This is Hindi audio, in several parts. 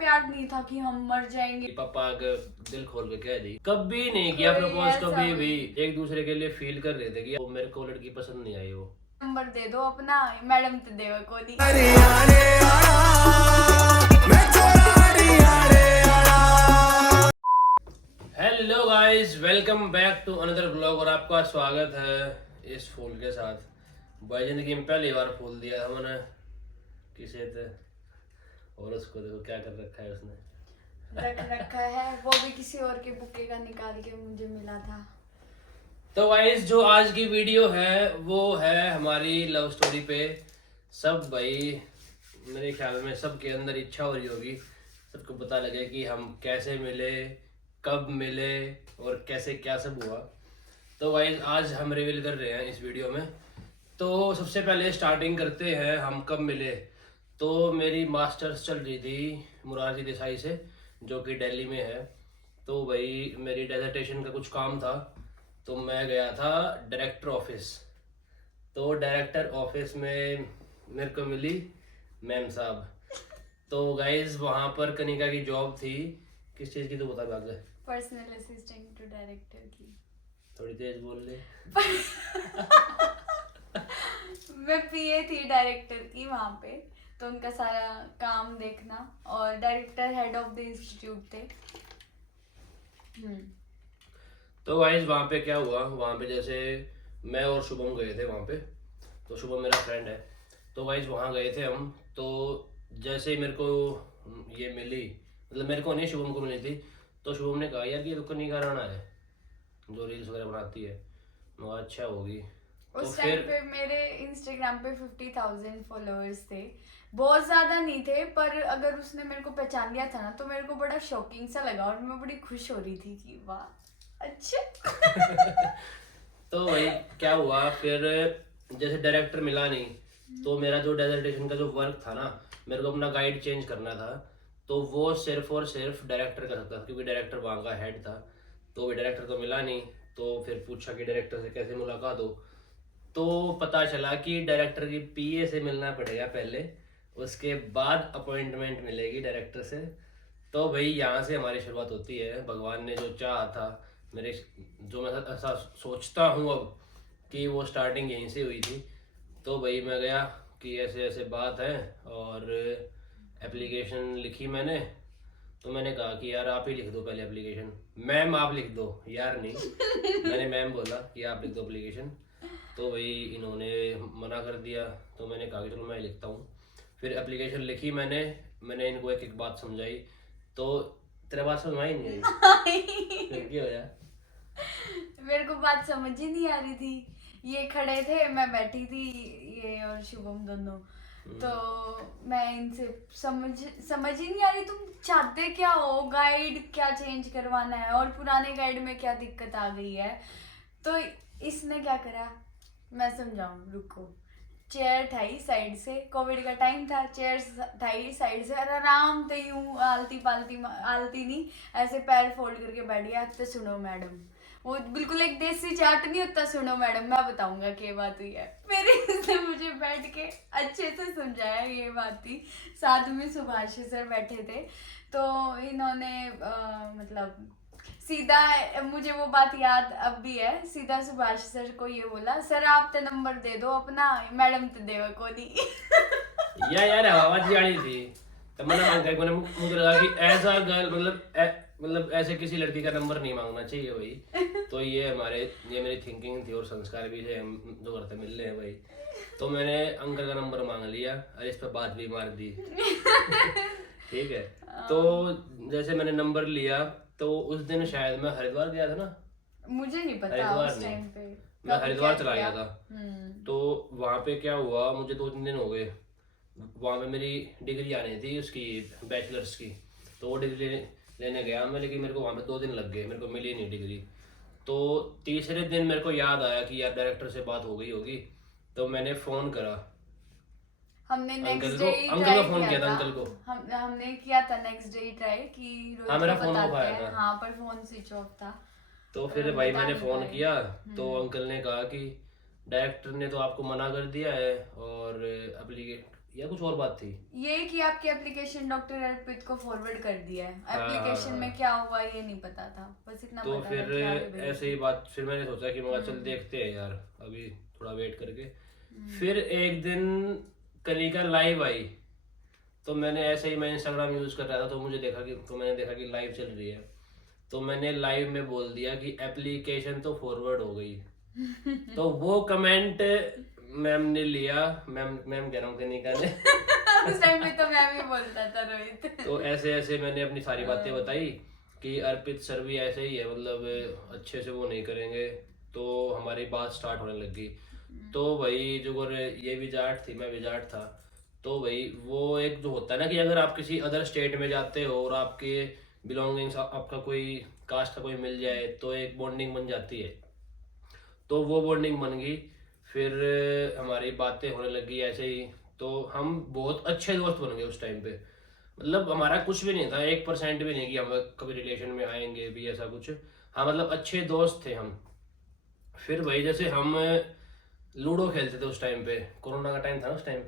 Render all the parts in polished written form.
प्यार नहीं था कि हम मर जाएंगे। पापा का दिल खोल के कह दी, कभी नहीं किया प्रपोज, कभी भी एक दूसरे के लिए फील कर रहे थे कि वो मेरे को लड़की पसंद नहीं आई। वो नंबर दे दो अपना, मैडम तो देवा को दी। Hello guys, welcome back to another blog और आपका स्वागत है इस फूल के साथ। भाई जिंदगी में पहली बार फूल दिया हमने किसे थे, और उसको देखो क्या कर रखा है उसने। रख रखा है, वो भी किसी और के बुके का निकाल के मुझे मिला था। तो गाइस जो आज की वीडियो है वो है हमारी लव स्टोरी पे। सब भाई मेरे ख्याल में सबके अंदर इच्छा हो रही होगी, सबको पता लगे कि हम कैसे मिले, कब मिले और कैसे क्या सब हुआ। तो गाइस आज हम रिवील कर रहे हैं इस वीडियो में। तो सबसे पहले स्टार्टिंग करते हैं हम कब मिले। तो मेरी मास्टर्स चल रही थी मुरारजी देसाई से, जो कि दिल्ली में है। तो भाई मेरी डेजर्टेशन का कुछ काम था, तो मैं गया था डायरेक्टर ऑफिस। तो डायरेक्टर ऑफिस में मेरे को मिली मैम साहब। तो गाइज वहाँ पर कनिका की जॉब थी, किस चीज़ की तो बता भाग। पर्सनल असिस्टेंट टू डायरेक्टर की। थोड़ी तेज बोल ले। मैं पीए थी डायरेक्टर की वहाँ पे, तो उनका सारा काम देखना, और director head of the institute थे। तो गाइज वहाँ पे क्या हुआ, वहाँ पे जैसे मैं और शुभम गए थे वहाँ पे। तो शुभम मेरा फ्रेंड है। तो गाइज वहाँ गए थे हम। तो जैसे ही मेरे को ये मिली, मतलब मेरे को नहीं, शुभम को मिली थी। तो शुभम ने कहा यार ये तो कनिका राणा है जो रील्स वगैरह बनाती है। मैं कहा अच्छा होगी। उस टाइम पे मेरे इंस्टाग्राम पे 50,000 फॉलोअर्स थे। बहुत ज्यादा नहीं थे, पर अगर उसने मेरे को पहचान लिया था ना तो मेरे को बड़ा शॉकिंग सा लगा, और मैं बड़ी खुश हो रही थी कि वाह अच्छा। तो वही क्या हुआ फिर, जैसे डायरेक्टर मिला नहीं, तो मेरा जो डेजर्टेशन का जो वर्क था ना, मेरे को अपना गाइड चेंज करना था। तो वो सिर्फ और सिर्फ डायरेक्टर कर सकता था, क्योंकि डायरेक्टर वहाँ का हेड था। तो वो डायरेक्टर तो मिला नहीं। तो फिर पूछा कि डायरेक्टर से कैसे मुलाकात हो। तो पता चला कि डायरेक्टर की पीए से मिलना पड़ेगा पहले, उसके बाद अपॉइंटमेंट मिलेगी डायरेक्टर से। तो भाई यहाँ से हमारी शुरुआत होती है। भगवान ने जो चाहा था मेरे, जो मैं ऐसा सोचता हूँ अब कि वो स्टार्टिंग यहीं से हुई थी। तो भाई मैं गया कि ऐसे ऐसे बात है, और एप्लीकेशन लिखी मैंने। तो मैंने कहा कि यार आप ही लिख दो पहले एप्लीकेशन, मैम आप लिख दो यार नहीं। मैंने मैम बोला कि आप लिख दो एप्लीकेशन। तो भाई इन्होंने मना कर दिया। तो मैंने कहा कि चलो मैं लिखता हूँ। फिर एप्लीकेशन लिखी मैंने इनको एक एक बात समझाई। तो तेरा बात समझ आई नहीं आई? फिर क्या होया? मेरे को बात समझ ही नहीं आ रही थी। ये खड़े थे, मैं बैठी थी, ये और शुभम दोनों। तो मैं इनसे समझ ही नहीं आ रही, तुम चाहते क्या हो, गाइड क्या चेंज करवाना है, और पुराने गाइड में क्या दिक्कत आ गई है। तो इसने क्या करा, मैं समझाऊं, रुको। चेयर ठाई साइड से, कोविड का टाइम था, चेयर ठाई साइड से, और आराम से यूं आलती पालती, आलती नहीं, ऐसे पैर फोल्ड करके बैठ गया। तो सुनो मैडम, वो बिल्कुल एक देसी चाट नहीं होता, सुनो मैडम मैं बताऊंगा क्या बात हुई है। फिर इसने मुझे बैठ के अच्छे से समझाया ये बात थी। साथ में सुभाष सर बैठे थे। तो इन्होंने मतलब सीधा, मुझे वो बात याद अब भी है, सीधा सुभाष सर को ये बोला, सर आप तो नंबर दे दो अपना, मैडम तो देवा को दी। यार आवाज जानी थी। तो मैंने मुझे लगा कि ऐसा गर्ल मतलब ऐसे किसी लड़की का नंबर नहीं मांगना चाहिए भाई। तो ये मेरी थिंकिंग थी और संस्कार भी थे, हम जो करते मिल रहे हैं भाई। तो मैंने अंकल का नंबर मांग लिया और इस पर बात भी मार दी। ठीक है। तो जैसे मैंने नंबर लिया, तो उस दिन शायद मैं हरिद्वार गया था ना। मुझे नहीं पता हरिद्वार उस टाइम पे मैं हरिद्वार चला गया था। हम्म। तो वहाँ पे क्या हुआ, मुझे 2-3 दिन हो गए। वहाँ पे मेरी डिग्री आनी थी उसकी, बैचलर्स की। तो वो डिग्री लेने गया मैं, लेकिन मेरे को वहाँ पे 2 दिन लग गए, मेरे को मिली नहीं डिग्री। तो तीसरे दिन मेरे को याद आया कि यार डायरेक्टर से बात हो गई होगी। तो मैंने फ़ोन करा हमने नेक्स्ट अंकल डे को, अंकल को फ़ोन किया था अंकल को। हमने किया था नेक्स्ट डे ट्राई कि रोहित हाँ मेरा को फ़ोन ऑफ बताते आया हैं। था। हाँ, पर फोन स्विच ऑफ था। तो फिर तो भाई बता मैंने नहीं फ़ोन पाए। किया। तो अंकल ने कहा कि डायरेक्टर ने तो आपको मना कर दिया है, और या कुछ और बात थी? ये कि आपकी एप्लीकेशन डॉक्टर अर्पित को फॉरवर्ड कर दिया है, एप्लीकेशन में क्या हुआ ये नहीं पता था, बस इतना तो पता फिर था कि आगे भेज ऐसे ही बात, फिर मैंने सोचा कि मगर चल देखते हैं यार, अभी थोड़ा वेट करके। फिर एक दिन कनिका लाइव आई, तो मैंने ऐसे ही, मैं इंस्टाग्राम यूज कर रहा था, तो मैंने देखा कि लाइव चल रही है, तो मैंने लाइव में बोल दिया कि एप्लीकेशन तो फॉरवर्ड हो गई। तो वो कमेंट मैम ने लिया, मैम कह रहा हूँ कनिका ने। उस टाइम में तो मैं भी बोलता था रोहित। तो ऐसे ऐसे मैंने अपनी सारी बातें बताई कि अर्पित सर भी ऐसे ही है, मतलब अच्छे से वो नहीं करेंगे, तो हमारी बात स्टार्ट होने लगी। तो वही जो ये भी जाट थी, मैं भी जाट था, तो वही वो एक जो होता है ना कि अगर आप किसी अदर स्टेट में जाते हो और आपके बिलोंगिंग्स, आपका कोई कास्ट का कोई मिल जाए, तो एक बॉन्डिंग बन जाती है। तो वो बॉन्डिंग बन गई, फिर हमारी बातें होने लगी ऐसे ही, तो हम बहुत अच्छे दोस्त बन गए उस टाइम पे। मतलब हमारा कुछ भी नहीं था, 1% भी नहीं कि हम कभी रिलेशन में आएंगे भी, ऐसा कुछ। हाँ मतलब अच्छे दोस्त थे हम। फिर वही जैसे हम लूडो खेलते थे उस टाइम पे, कोरोना का टाइम था ना उस टाइम,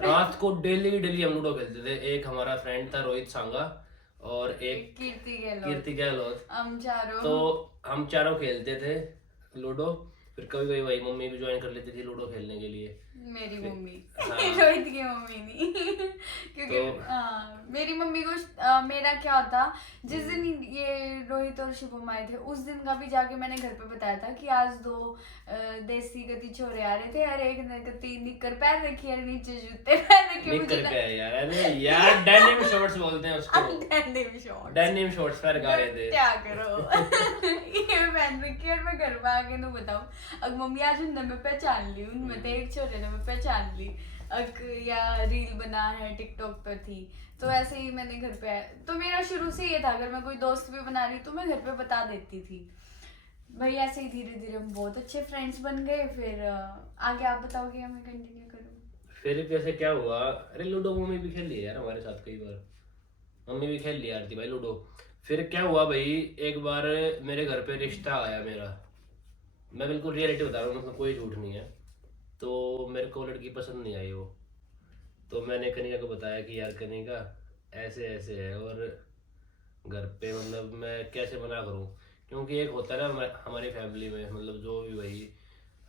रात को डेली डेली हम लूडो खेलते थे। एक हमारा फ्रेंड था रोहित सांगा, और एक कीर्ति गहलोत, तो हम चारों खेलते थे लूडो। फिर कभी कभी वही मम्मी भी ज्वाइन कर लेती थी लूडो खेलने के लिए। मेरी मम्मी, हाँ। रोहित की मम्मी नहीं। क्योंकि मेरी मम्मी को मेरा क्या होता, जिस दिन ये रोहित और शुभम आए थे उस दिन का भी जाके मैंने घर पे बताया था कि आज 2 देसी गति छोरे आ रहे थे, और एक ने गति निक्कर पैर रखी और नीचे जूते पैर रखे। निक्कर क्या है यार, अरे यार डेनिम शॉर्ट्स बोलते हैं उसको, डेनिम शॉर्ट्स पैर गा रहे थे। क्या करो। ये पहन रखी और मैं घर पे आके तो बताऊं, अब मम्मी आज उनने मैं पहचान ली, उनमें तो एक छोरे ने मैं पहचान ली, या रील बना है टिकटॉक पर थी। तो ऐसे ही मैंने घर पे, तो मेरा शुरू से ये था अगर मैं कोई दोस्त भी बना रही हूँ तो मैं घर पे बता देती थी भाई। ऐसे ही धीरे धीरे हम बहुत अच्छे फ्रेंड्स बन गए। फिर आगे आप बताओगे या मैं कंटिन्यू करूँ? फिर कैसे क्या हुआ, अरे लूडो मम्मी भी खेल ली यार हमारे साथ कई बार, मम्मी भी खेल लिया आरती भाई लूडो। फिर क्या हुआ भाई, एक बार मेरे घर पे रिश्ता आया मेरा, मैं बिल्कुल रियलिटी बता रहा हूँ, मतलब कोई झूठ नहीं है। तो मेरे को लड़की पसंद नहीं आई वो, तो मैंने कनिका को बताया कि यार कनिका ऐसे ऐसे है, और घर पे मतलब मैं कैसे मना करूँ, क्योंकि एक होता है ना हमारी फैमिली में, मतलब जो भी वही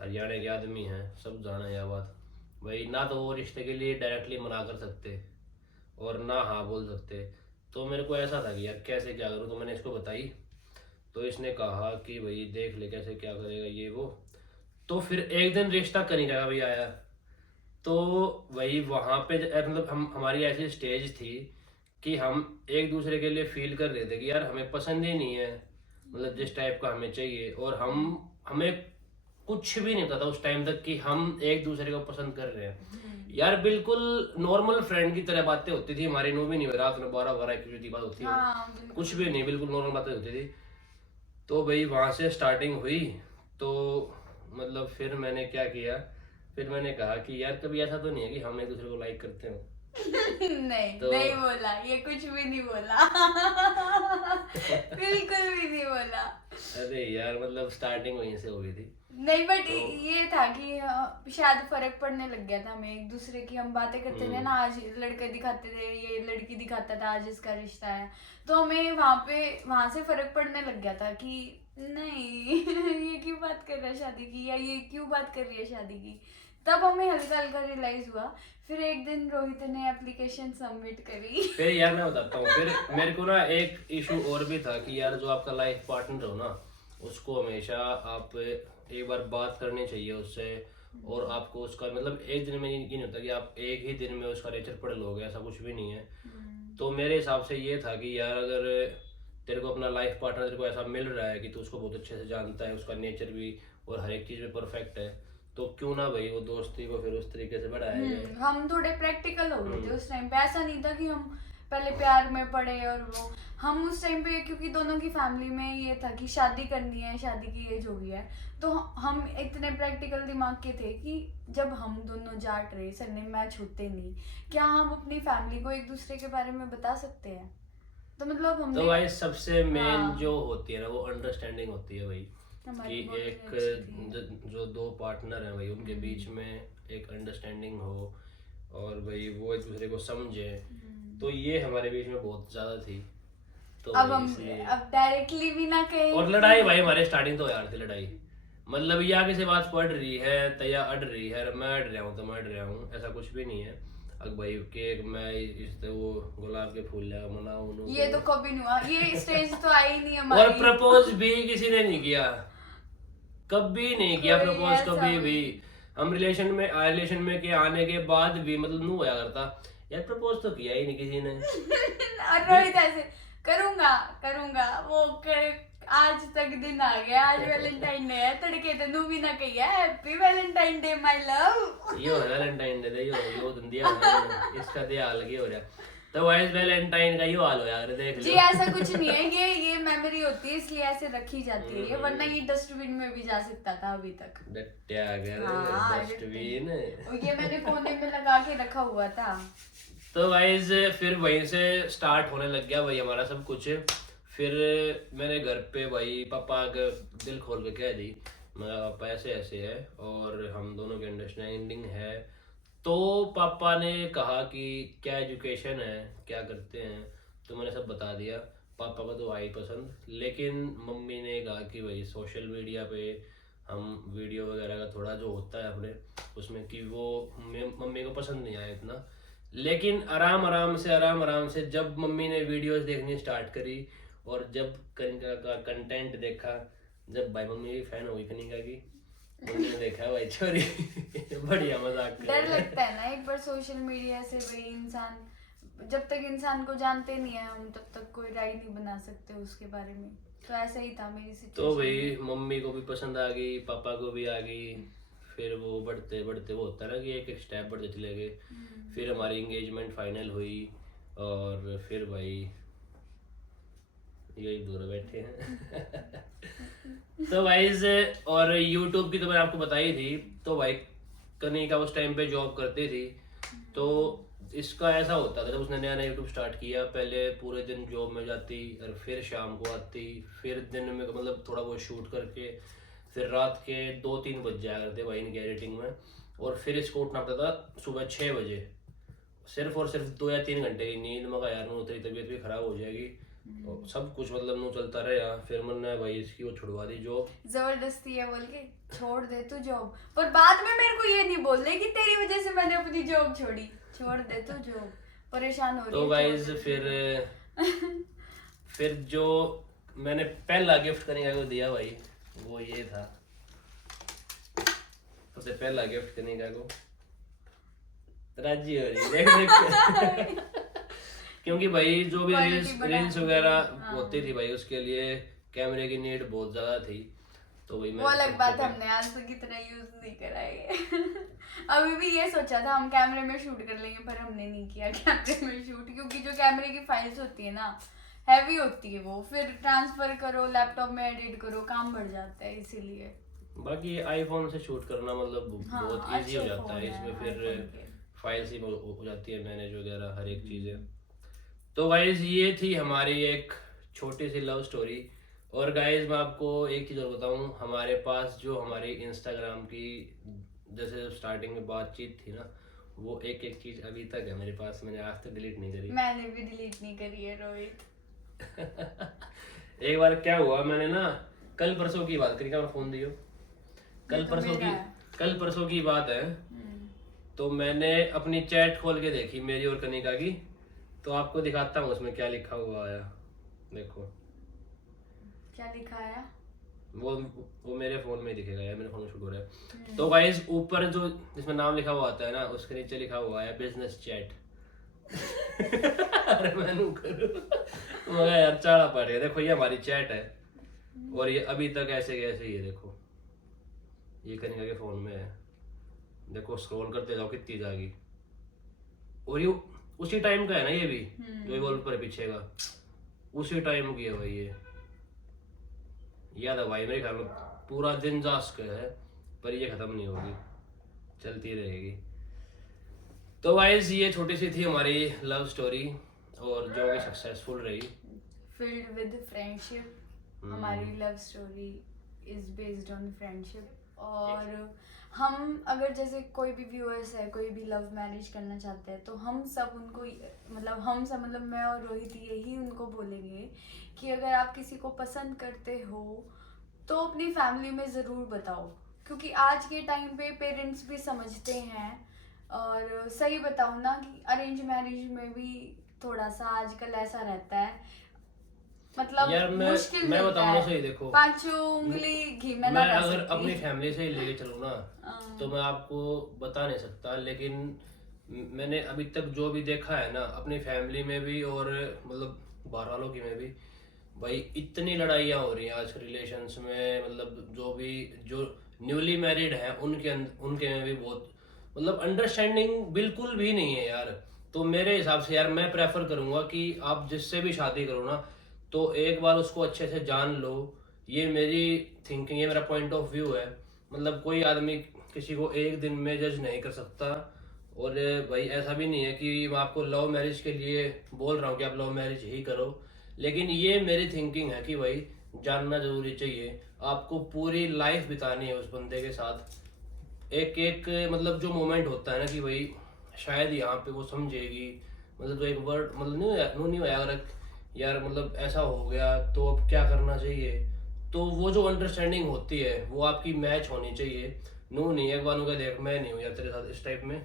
हरियाणा के आदमी हैं सब जाना है यह बात, वही ना तो वो रिश्ते के लिए डायरेक्टली मना कर सकते और ना हाँ बोल सकते। तो मेरे को ऐसा था कि यार कैसे क्या करूँ, तो मैंने इसको बताई, तो इसने कहा कि भाई देख ले कैसे क्या करेगा ये वो। तो फिर एक दिन रिश्ता कनिका का भी आया, तो वही वहाँ पे मतलब हमारी ऐसी स्टेज थी कि हम एक दूसरे के लिए फील कर रहे थे कि यार हमें पसंद ही नहीं है, मतलब जिस टाइप का हमें चाहिए, और हमें कुछ भी नहीं पता था उस टाइम तक कि हम एक दूसरे को पसंद कर रहे हैं। यार बिल्कुल नॉर्मल फ्रेंड की तरह बातें होती थी हमारी, नो भी नहीं, रात में 12-12 की बात होती है, कुछ भी नहीं, बिल्कुल नॉर्मल बातें होती थी। तो भाई वहां से स्टार्टिंग हुई, तो मतलब फिर मैंने क्या किया, फिर मैंने कहा कि यार कभी ऐसा तो नहीं है कि हम एक दूसरे को लाइक करते हो? नहीं तो नहीं बोला, ये कुछ भी नहीं बोला। बिल्कुल भी नहीं बोला। अरे यार मतलब स्टार्टिंग वहीं से हो गई थी। नहीं बट ये था कि शायद फर्क पड़ने लग गया था हमें एक दूसरे की, हम बातें करते थे ना, आज लड़के दिखाते थे, ये लड़की दिखाता था आज इसका रिश्ता है, तो हमें वहां से फर्क पड़ने लग गया था कि नहीं ये क्यों बात कर रहा है शादी की, या ये क्यों बात कर रही है शादी की। तब हमें हल्का हल्का रियलाइज हुआ। फिर एक दिन रोहित ने एप्लीकेशन सबमिट करी। फिर यार मैं बताता हूँ, फिर मेरे को ना एक इशू और भी था कि यार जो आपका लाइफ पार्टनर हो ना, उसको हमेशा आप एक बार बात करनी चाहिए उससे, और आपको उसका मतलब एक दिन में ये नहीं होता कि आप एक ही दिन में उसका नेचर पढ़ लोगे, ऐसा कुछ भी नहीं है। तो मेरे हिसाब से ये था कि यार अगर तेरे को अपना लाइफ पार्टनर तेरे को ऐसा मिल रहा है कि तू उसको बहुत अच्छे से जानता है, उसका नेचर भी और हर एक चीज में परफेक्ट है, तो क्यों ना भाई वो दोस्ती को फिर उस तरीके से बढ़ाया जाए। हम थोड़े प्रैक्टिकल हो गए थे उस टाइम पे, ऐसा नहीं था कि हम पहले प्यार में पड़े, और वो हम उस टाइम पे क्योंकि दोनों की फैमिली में ये था कि शादी करनी है, शादी की एज हो गई है, तो हम इतने प्रैक्टिकल दिमाग के थे कि जब हम दोनों जाट रहे, सरनेम मैच होते नहीं, क्या हम अपनी फैमिली को एक दूसरे के बारे में बता सकते हैं? तो मतलब हमने तो भाई सबसे मेन जो होती है ना वो अंडरस्टैंडिंग होती है भाई, कि एक जो 2 पार्टनर हैं भाई उनके बीच में एक अंडरस्टैंडिंग हो, और भाई वो एक दूसरे को समझे, तो ये हमारे बीच में बहुत ज्यादा थी। तो अब भाई हम इसलिए अब डायरेक्टली भी ना कहें। और लड़ाई भाई हमारे स्टार्टिंग तो यार थी लड़ाई, मतलब या किसी बात पढ़ रही है तो या अड़ रही है, मैं अड़ रहा हूँ तो मैं अड़ रहा हूँ, ऐसा कुछ भी नहीं है। अब भाई केक मैं इस वो गुलाब के फूल लगा मनाऊं, ये तो कभी नहीं हुआ, ये स्टेज तो आई नहीं और हमारी। प्रपोज भी किसी ने नहीं किया, कभी नहीं किया कोई प्रपोज ऐसा कभी भी- भी। हम रिलेशन में के आने के बाद भी मतलब नू होया करता यार, प्रपोज तो किया ही नहीं किसी ने। और रोहित ऐसे करूंगा करूंगा आज तक दिन आ गया, आज वैलेंटाइन डे है, तड़के तेनू भी ना कहिया happy valentine day my love. यो वैलेंटाइन डे यो दिन दिया मैंने, इसका दिया हाल की हो रहा, तो वाइस वैलेंटाइन का यो हाल हो यार, देख जी लो। ऐसा कुछ नहीं है, ये मेमोरी होती है इसलिए ऐसे रखी जाती है ये, वरना ये डस्टबिन में भी जा सकता था अभी तक। डट्या अगर हाँ, डस्टबिन। और ये मैंने कोने में लगा के रखा हुआ था। तो वाइज फिर वहीं से स्टार्ट होने लग गया भाई हमारा सब कुछ। फिर मैंने घर पे भाई पापा का दिल खोल के कह दी, मेरा पापा ऐसे ऐसे है और हम दोनों की अंडरस्टैंडिंग है। तो पापा ने कहा कि क्या एजुकेशन है, क्या करते हैं, तो मैंने सब बता दिया। पापा को तो आई पसंद, लेकिन मम्मी ने कहा कि भाई सोशल मीडिया पे हम वीडियो वगैरह का थोड़ा जो होता है अपने उसमें, कि वो मम्मी को पसंद नहीं आया इतना। लेकिन आराम आराम से जब मम्मी ने वीडियोस देखनी स्टार्ट करी और जब कनिका का कंटेंट देखा, जब भाई मम्मी भी फैन हो गई कनिका की, उन्होंने देखा भाई छोरी बढ़िया मजाक कर डर रही है। लगता है ना एक बार सोशल मीडिया से, भाई इंसान जब तक इंसान को जानते नहीं है हम तब तक कोई राय नहीं बना सकते उसके बारे में। तो ऐसा ही था मेरी सिचुएशन। तो भाई मम्मी को भी पसंद आ गई, पापा को भी आ गई। फिर वो बढ़ते बढ़ते वो होता है ना कि एक एक स्टेप बढ़ते चले गए। फिर हमारी एंगेजमेंट फाइनल हुई और फिर भाई यही दूर बैठे हैं। तो वाइज और यूट्यूब की तो मैंने आपको बताई थी। तो भाई कनिका उस टाइम पे जॉब करती थी, तो इसका ऐसा होता था जब उसने नया नया यूट्यूब स्टार्ट किया, पहले पूरे दिन जॉब में जाती और फिर शाम को आती, फिर दिन में मतलब थोड़ा बहुत शूट करके फिर रात के 2-3 बज जाया करते भाई इनकी एडिटिंग में, और फिर इसको उठना पड़ता था सुबह 6 बजे, सिर्फ और सिर्फ 2 या 3 घंटे की नींद। मगर यार नू तेरी तबीयत भी खराब हो जाएगी और सब कुछ मतलब नू चलता रहा। फिर मैंने भाई इसकी वो छुड़वा दी जॉब, जबरदस्ती है बोल के छोड़ दे तू जॉब, पर बाद में मेरे को ये नहीं बोल रहे कि तेरी वजह से मैंने अपनी जॉब छोड़ी। छोड़ दे तू जॉब, परेशान हो रही तो है, गाइज छोड़ दे। फिर जो मैंने पहला गिफ्ट कनिका को दिया भाई वो ये था। सबसे पहला गिफ्ट कनिका को राजी हो रही है, देख देख क्योंकि भाई जो भी रील्स वगैरह होती थी भाई उसके लिए कैमरे की नीड बहुत ज्यादा थी। तो भाई वो अलग बात है, हमने आज तक इतना यूज नहीं करा है। अभी भी ये सोचा था हम कैमरे में शूट कर लेंगे, पर हमने नहीं किया कैमरे में शूट, क्योंकि जो कैमरे की फाइल्स होती है ना हैवी होती है, वो फिर ट्रांसफर करो लैपटॉप में एडिट करो, काम बढ़ जाता है इसीलिए। बाकी आईफोन से शूट करना मतलब बहुत इजी हो जाता है, इसमें फिर फाइल्स ही हो जाती है मैनेज वगैरह हर एक चीज़ें। तो गाइज ये थी हमारी एक छोटी सी लव स्टोरी। और गाइज मैं आपको एक चीज़ और बताऊं, हमारे पास जो हमारी इंस्टाग्राम की जैसे स्टार्टिंग में बातचीत थी ना, वो एक एक चीज़ अभी तक है मेरे पास, मैंने आज तक डिलीट नहीं करी। मैंने भी डिलीट नहीं करी है रोहित। एक बार क्या हुआ, मैंने ना कल परसों की बात करी, क्या फोन दियो, कल परसों की बात है। तो मैंने अपनी चैट खोल के देखी मेरी और कनिका की, तो आपको दिखाता हूँ उसमें क्या लिखा हुआ आया। देखो क्या लिखा है, वो मेरे फोन में दिखेगा यार, मेरे फोन में शूट हो रहा है। तो गाइस ऊपर जो जिसमें नाम लिखा हुआ आता है ना, उसके नीचे लिखा हुआ है बिजनेस चैट। अरे मैंने मगर यार चाड़ा पड़ रही है। देखो ये हमारी चैट है और ये अभी तक ऐसे कैसे ही है, देखो ये कनिका के फोन में है। देखो स्क्रॉल करते जाओ कितनी जाएगी, और ये उसी टाइम का है ना, ये भी जो ये वॉलपेपर पीछे का उसी टाइम की है भाई। ये याद है भाई, मेरे ख्याल में पूरा दिन जास्क है, पर ये खत्म नहीं होगी, चलती रहेगी। तो गाइस ये छोटी सी थी हमारी लव स्टोरी, और जो कि सक्सेसफुल रही, फिल्ड विद फ्रेंडशिप। हमारी love story is based on friendship, और हम अगर जैसे कोई भी व्यूअर्स है, कोई भी लव मैरिज करना चाहते हैं, तो हम सब उनको मतलब मैं और रोहित यही उनको बोलेंगे कि अगर आप किसी को पसंद करते हो तो अपनी फैमिली में ज़रूर बताओ, क्योंकि आज के टाइम पे पेरेंट्स भी समझते हैं। और सही बताऊँ ना कि अरेंज मैरिज में भी थोड़ा सा आजकल ऐसा रहता है, मतलब यार मुश्किल मैं मिलता बताऊँ ना, है। सही देखो, पांचों उंगली घी में ना मैं रह अगर सकती। अपनी फैमिली से ही लेके चलूँ ना तो मैं आपको बता नहीं सकता, लेकिन मैंने अभी तक जो भी देखा है ना अपनी फैमिली में भी और मतलब बाहर वालों की में भी, भाई इतनी लड़ाइयाँ हो रही हैं आज रिलेशंस में, मतलब जो न्यूली मैरिड हैं उनके में भी बहुत मतलब अंडरस्टैंडिंग बिल्कुल भी नहीं है यार। तो मेरे हिसाब से यार मैं प्रेफर करूंगा कि आप जिससे भी शादी करो ना तो एक बार उसको अच्छे से जान लो। ये मेरी थिंकिंग, ये मेरा पॉइंट ऑफ व्यू है। मतलब कोई आदमी किसी को एक दिन में जज नहीं कर सकता। और भाई ऐसा भी नहीं है कि मैं आपको लव मैरिज के लिए बोल रहा हूँ कि आप लव मैरिज ही करो, लेकिन ये मेरी थिंकिंग है कि भाई जानना जरूरी चाहिए। आपको पूरी लाइफ बितानी है उस बंदे के साथ। एक एक मतलब जो मोमेंट होता है ना कि भाई शायद यहाँ पे वो समझेगी, मतलब जो एक वर्ड मतलब नहीं होया अगर यार मतलब ऐसा हो गया तो अब क्या करना चाहिए, तो वो जो अंडरस्टैंडिंग होती है वो आपकी मैच होनी चाहिए। नू नहीं एक बार उनका देख मैं नहीं हूँ यार तेरे साथ इस टाइप में,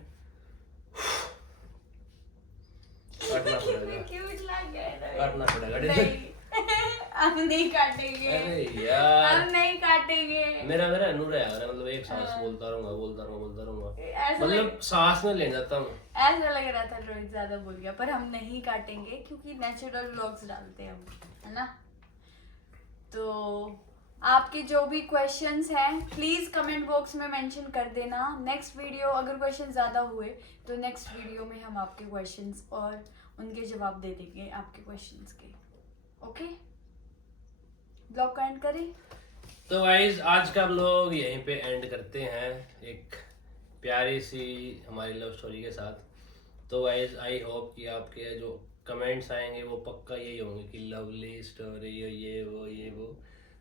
काटना पड़ेगा, क्यूट लग गया है। काटना पड़ेगा। नहीं हम नहीं काटेंगे, अरे यार हम नहीं काटेंगे। मेरा नूर है यार, मतलब एक सांस बोलता रहूंगा ऐसा मतलब सांस में ले जाता हूँ। ऐसा लग रहा था रोहित ज्यादा बोल गया, पर हम नहीं काटेंगे क्योंकि नेचुरल व्लॉग्स डालते हैं हम, है ना। तो आपके जो भी क्वेश्चंस हैं प्लीज कमेंट बॉक्स में मेंशन कर देना। नेक्स्ट वीडियो अगर क्वेश्चन ज्यादा हुए तो नेक्स्ट वीडियो में हम आपके क्वेश्चंस और उनके जवाब दे देंगे आपके क्वेश्चंस के। ओके, ब्लॉग का एंड करें। तो गाइस आज का ब्लॉग यहीं पे एंड करते हैं एक प्यारी सी हमारी लव स्टोरी के साथ। तो गाइस आई होप कि आपके जो कमेंट्स आएंगे वो पक्का यही होंगे कि लवली स्टोरी ये वो।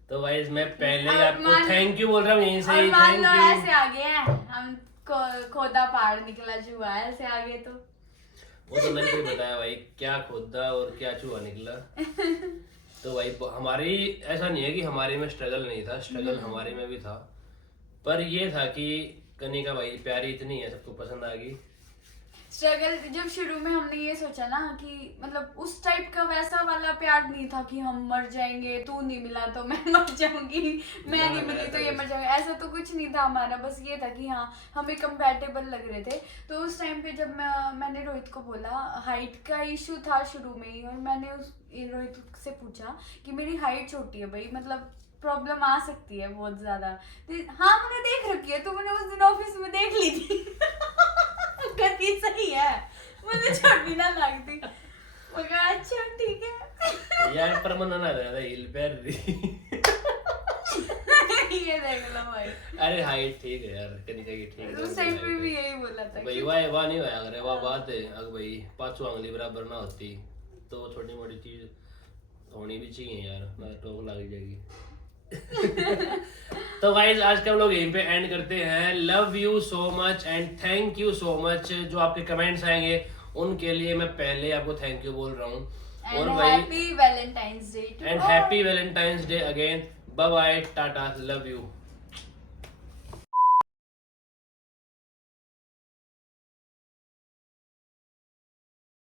तो गाइस मैं पहले ही आपको थैंक यू बोल रहा हूँ यहीं से ही, थैंक यू। ऐसे आगे हैं हम, खोदा पहाड़ निकला चूहा, ऐसे आगे तो वो तो मैंने भी बताया भाई, क्या खोदा और क्या चूहा निकला। तो भाई हमारी ऐसा नहीं है कि हमारे में स्ट्रगल नहीं था, स्ट्रगल हमारे में भी था, पर ये था कि कनिका भाई प्यारी इतनी है सबको पसंद आ गई। स्ट्रगल जब शुरू में हमने ये सोचा ना कि मतलब उस टाइप का वैसा वाला प्यार नहीं था कि हम मर जाएंगे, तू नहीं मिला तो मैं मर जाऊंगी, मैं नहीं मिली तो ये मर जाएंगे, ऐसा तो कुछ नहीं था हमारा। बस ये था कि हाँ हमें कंपैटिबल लग रहे थे। तो उस टाइम पे जब मैंने रोहित को बोला, हाइट का इशू था शुरू में ही, और मैंने रोहित से पूछा कि मेरी हाइट छोटी है भाई, मतलब प्रॉब्लम आ सकती है बहुत ज्यादा। हाँ मैंने देख रखी है, तो मैंने उस दिन ऑफिस में देख ली थी। गति सही है, मुझे छोटी ना लगती। मगर अच्छा ठीक है यार पर मन ना रहा हिल पैर दी। ये देख लो भाई। अरे हाइट ठीक है यार, कनिका की ठीक है। उस टाइम पे भी यही बोला था भाई वाह नहीं होया अगर वाह बात है, अगर भाई पांचों उंगली बराबर ना होती तो छोटी मोटी चीज होनी भी चाहिए यार, मैं टोक लग जाएगी। तो गाइज आज का हम लोग यहीं पे एंड करते हैं। Love you so much and thank you so much. जो आपके कमेंट्स आएंगे उनके लिए मैं पहले आपको थैंक यू बोल रहा हूँ। और भाई happy Valentine's Day and happy Valentine's Day again. Bye bye, tata, love you.